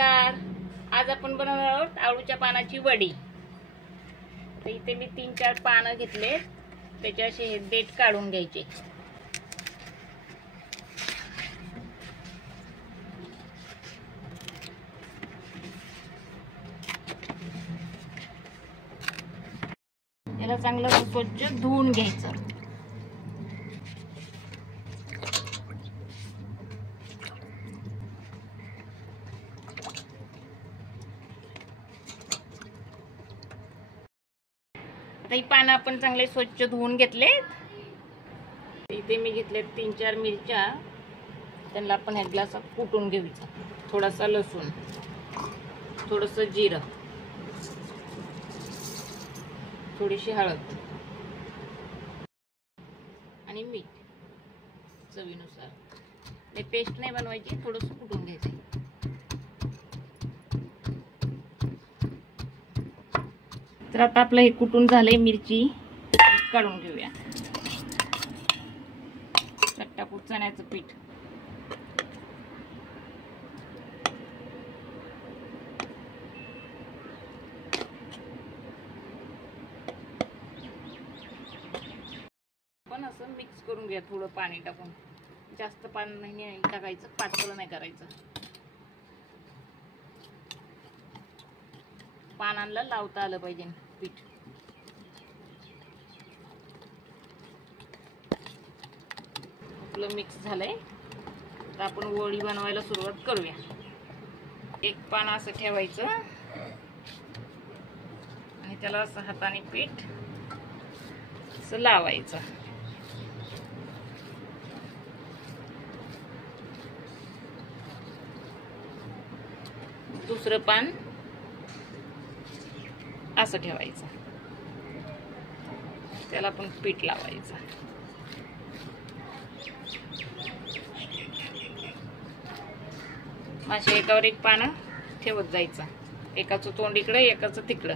नमस्कार. आज आपण बनवणार आहोत आळूच्या पानाची वडी. तर इथे मी 3-4 पानं घेतले, त्याचे असे हे देठ काढून घ्यायचे. याला चांगलं स्वच्छ धुवून घ्यायचं. ही पानं आपण चांगले स्वच्छ धुवून घेतले. इथे मी घेतले 3-4 मिरच्या, त्यांना आपण ह्या ग्लासात कुटून घ्यायचं. थोडासा लसूण, थोडंसं जिरं, थोडीशी हळद आणि मीठ चवीनुसार. हे पेस्ट नाही बनवायची, थोडंसं कुटून घ्यायचं. तर आता आपलं हे कुटून झालंय. मिरची काढून घेऊया. चट्टाकू चण्याचं पीठ, पण असं मिक्स करून घ्या थोडं पाणी टाकून. जास्त पाणी नाही टाकायचं, पातळ नाही करायचं. पानांना लावता आलं पाहिजे पीठ. आपलं मिक्स झालंय. तर आपण वडी बनवायला सुरुवात करूया. एक पान असं ठेवायचं आणि त्याला असं हाताने पीठ असं लावायचं. दुसरं पान असं ठेवायचं, त्याला पण पीठ लावायचं. असे एकावर एक पानं ठेवत जायचं. एकाचं तोंड इकडं, एकाचं तिकडं.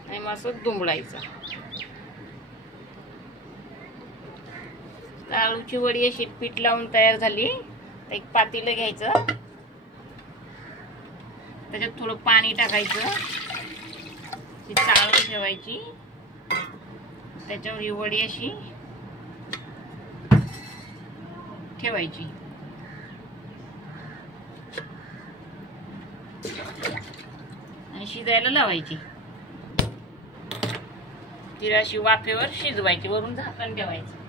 आणि मग असं दुमडायचं. आळूची वडी अशी पीठ लावून तयार झाली. एक पातेलं घ्यायचं, त्याच्यात थोडं पाणी टाकायचं, ती चाळून ठेवायची. त्याच्यावर ही वडी अशी ठेवायची आणि शिजायला लावायची. तिला अशी वाफेवर शिजवायची. वरून झाकण ठेवायचं.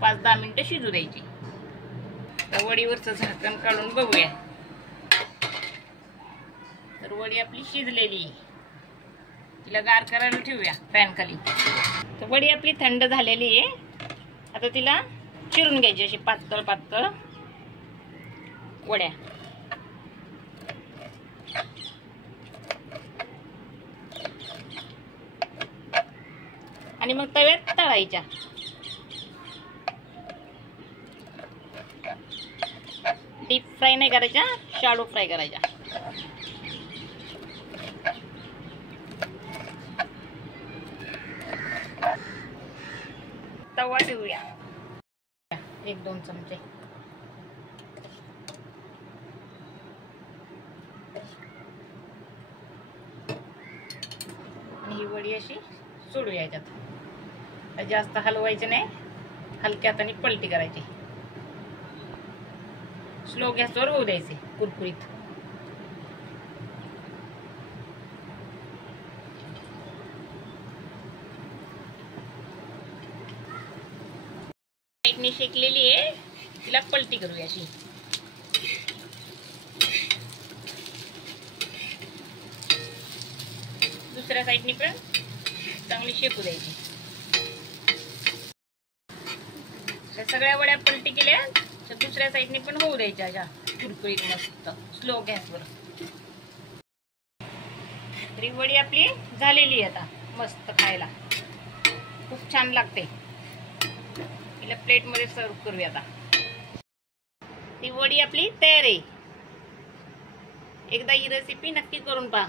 5-10 मिनिटं शिजू द्यायची. तर वडीवरचं झाकण काढून बघूया. तर वडी आपली शिजलेली. तिला गार करायला ठेवूया फॅन खाली. तर वडी आपली थंड झालेली आहे. आता तिला चिरून घ्यायची अशी पातळ पातळ वड्या. आणि मग तव्यात तळायच्या. डीप फ्राय नाही करायच्या, शॅलो फ्राय करायच्या. तवा ठेवूया. 1-2 चमचे. आणि ही वडी अशी सोडूया याच्यात. जास्त हलवायचे नाही, हलक्या हाताने पलटी करायची. स्लो गॅसवर होऊ द्यायचे कुरकुरीत. साईडने शेकलेली आहे, तिला पलटी करूया अशी. दुसऱ्या साईडने पण चांगली शेकू द्यायची. सगळ्या वड्या पलटी केल्या. दुसऱ्या साईडने पण होऊ द्यायच्या अशा कुरकुरीत मस्त स्लो गॅसवर. तरी वडी आपली झालेली आहे आता मस्त खायला. खूप छान लागते. तिला प्लेट मध्ये सर्व करूया. आता ती वडी आपली तयार आहे. एकदा ही रेसिपी नक्की करून पहा.